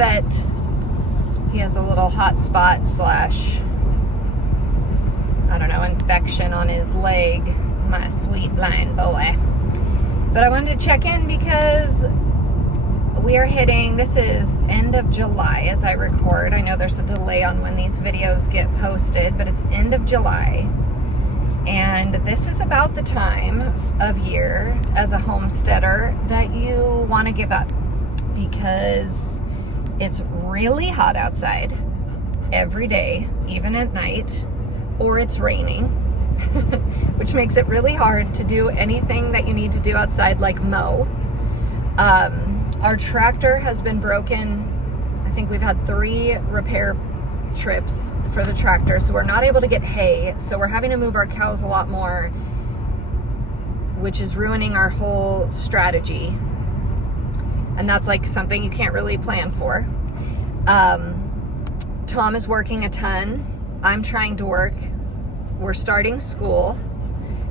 that he has a little hot spot slash, I don't know, infection on his leg, my sweet blind boy. But I wanted to check in because we are hitting, this is end of July as I record. I know there's a delay on when these videos get posted, but it's end of July. And this is about the time of year as a homesteader that you want to give up because it's really hot outside every day, even at night, or it's raining, which makes it really hard to do anything that you need to do outside, like mow. Our tractor has been broken. I think we've had 3 repair trips for the tractor, so we're not able to get hay, so we're having to move our cows a lot more, which is ruining our whole strategy, and that's like something you can't really plan for. Tom is working a ton. I'm trying to work. We're starting school,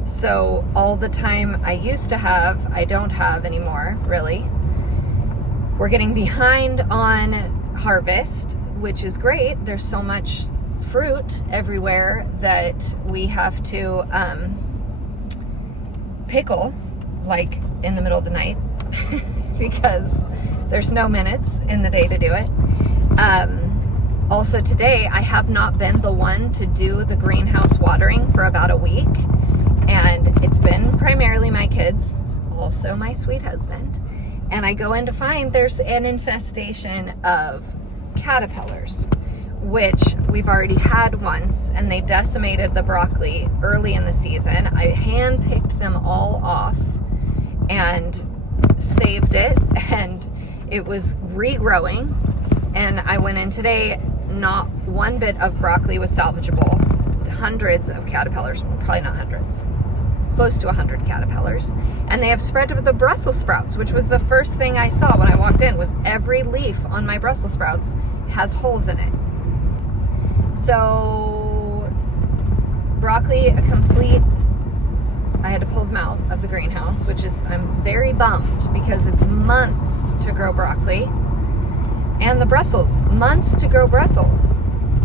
so all the time I used to have, I don't have anymore, really. We're getting behind on harvest, which is great. There's so much fruit everywhere that we have to pickle, like in the middle of the night, because there's no minutes in the day to do it. Also today, I have not been the one to do the greenhouse watering for about a week, and it's been primarily my kids, also my sweet husband. And I go in to find there's an infestation of caterpillars, which we've already had once, and they decimated the broccoli early in the season. I hand-picked them all off and saved it, and it was regrowing. And I went in today, not one bit of broccoli was salvageable. Hundreds of caterpillars, probably not hundreds, close to 100 caterpillars, and they have spread to the Brussels sprouts, which was the first thing I saw when I walked in, was every leaf on my Brussels sprouts has holes in it. So broccoli, a complete, I had to pull them out of the greenhouse, which is, I'm very bummed because it's months to grow broccoli, and the Brussels, months to grow Brussels,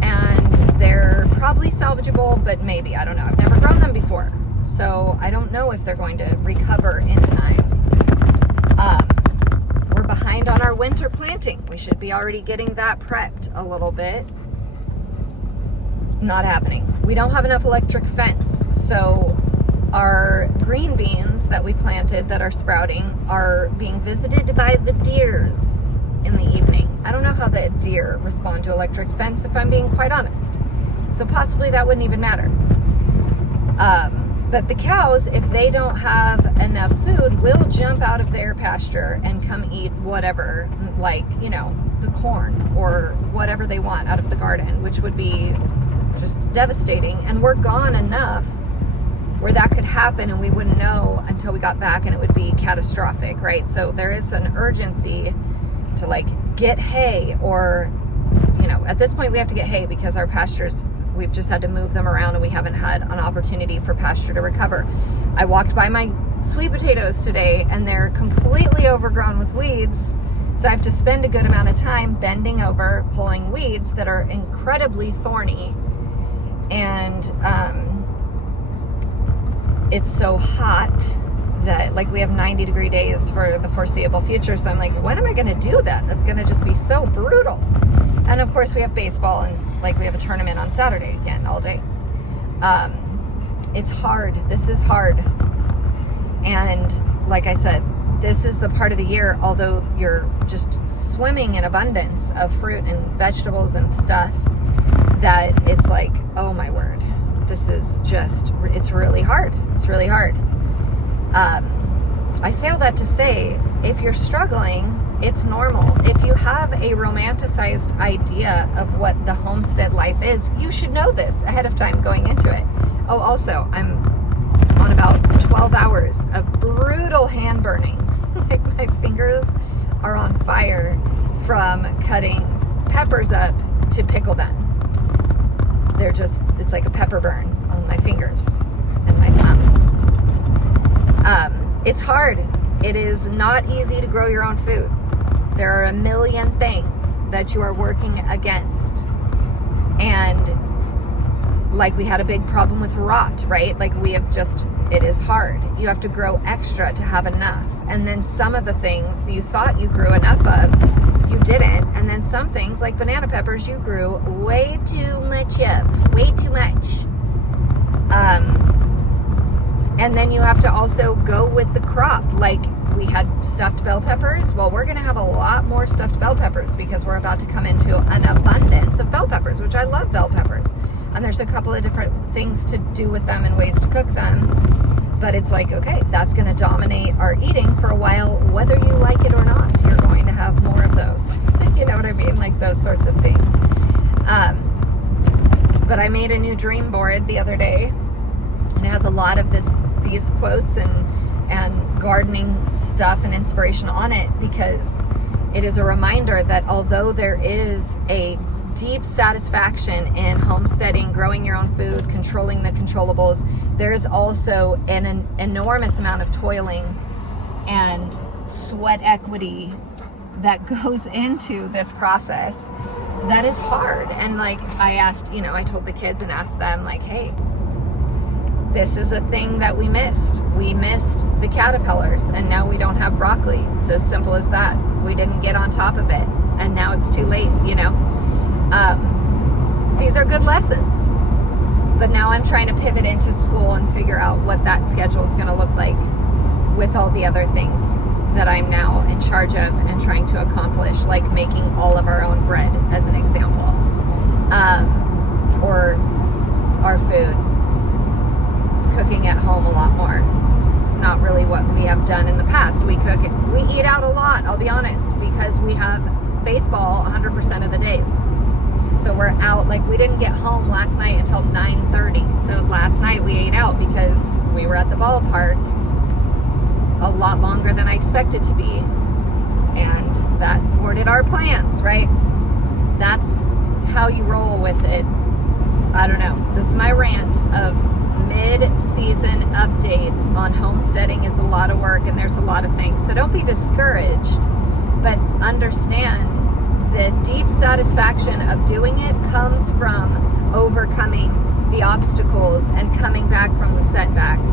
and they're probably salvageable, but maybe, I don't know. I've never grown them before, so I don't know if they're going to recover in time. We're behind on our winter planting. We should be already getting that prepped a little bit. Not happening. We don't have enough electric fence, so our green beans that we planted that are sprouting are being visited by the deers in the evening. I don't know how the deer respond to electric fence, if I'm being quite honest. So possibly that wouldn't even matter. But the cows, if they don't have enough food, will jump out of their pasture and come eat whatever, like, you know, the corn or whatever they want out of the garden, which would be just devastating. And we're gone enough where that could happen and we wouldn't know until we got back, and it would be catastrophic, right? So there is an urgency to like get hay, or, you know, at this point we have to get hay because our pastures, we've just had to move them around and we haven't had an opportunity for pasture to recover. I walked by my sweet potatoes today and they're completely overgrown with weeds. So I have to spend a good amount of time bending over, pulling weeds that are incredibly thorny. And it's so hot that, like, we have 90-degree days for the foreseeable future. So I'm like, when am I going to do that? That's going to just be so brutal. And of course we have baseball, and like we have a tournament on Saturday again all day. It's hard. This is hard. And like I said, this is the part of the year, although you're just swimming in abundance of fruit and vegetables and stuff, that it's like, oh my word, this is just, it's really hard. It's really hard. I say all that to say, if you're struggling, it's normal. If you have a romanticized idea of what the homestead life is, you should know this ahead of time going into it. Oh, also, I'm on about 12 hours of brutal hand burning. Like, my fingers are on fire from cutting peppers up to pickle them. They're just, it's like a pepper burn on my fingers and my thumb. It's hard. It is not easy to grow your own food. There are a million things that you are working against. And like we had a big problem with rot, right? Like it is hard. You have to grow extra to have enough. And then some of the things you thought you grew enough of, you didn't. And then some things like banana peppers, you grew way too much of, way too much. And then you have to also go with the crop. Like we had stuffed bell peppers. Well, we're going to have a lot more stuffed bell peppers because we're about to come into an abundance of bell peppers, which I love bell peppers. And there's a couple of different things to do with them and ways to cook them. But it's like, okay, that's going to dominate our eating for a while, whether you like it or not. You're going to have more of those. You know what I mean? Like those sorts of things. But I made a new dream board the other day. And it has a lot of these quotes and gardening stuff and inspiration on it, because it is a reminder that although there is a deep satisfaction in homesteading, growing your own food, controlling the controllables, there is also an enormous amount of toiling and sweat equity that goes into this process that is hard. And like I told the kids and asked them, like, hey, this is a thing that we missed. We missed the caterpillars, and now we don't have broccoli. It's as simple as that. We didn't get on top of it, and now it's too late, you know? These are good lessons. But now I'm trying to pivot into school and figure out what that schedule is going to look like with all the other things that I'm now in charge of and trying to accomplish, like making all of our own bread, as an example. Or our food. Cooking at home a lot more. It's not really what we have done in the past. We eat out a lot, I'll be honest, because we have baseball 100% of the days. So we're out, like we didn't get home last night until 9:30. So last night we ate out because we were at the ballpark a lot longer than I expected to be. And that thwarted our plans, right? That's how you roll with it. I don't know. This is my rant of mid-season update on homesteading. Is a lot of work and there's a lot of things. So don't be discouraged, but understand the deep satisfaction of doing it comes from overcoming the obstacles and coming back from the setbacks.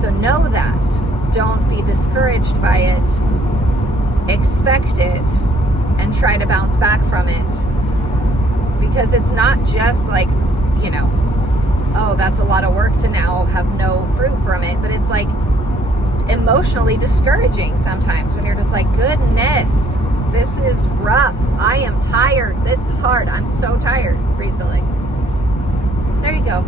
So know that. Don't be discouraged by it. Expect it and try to bounce back from it. Because it's not just like, oh, that's a lot of work to now have no fruit from it. But it's like emotionally discouraging sometimes when you're just like, goodness, this is rough. I am tired. This is hard. I'm so tired recently. There you go.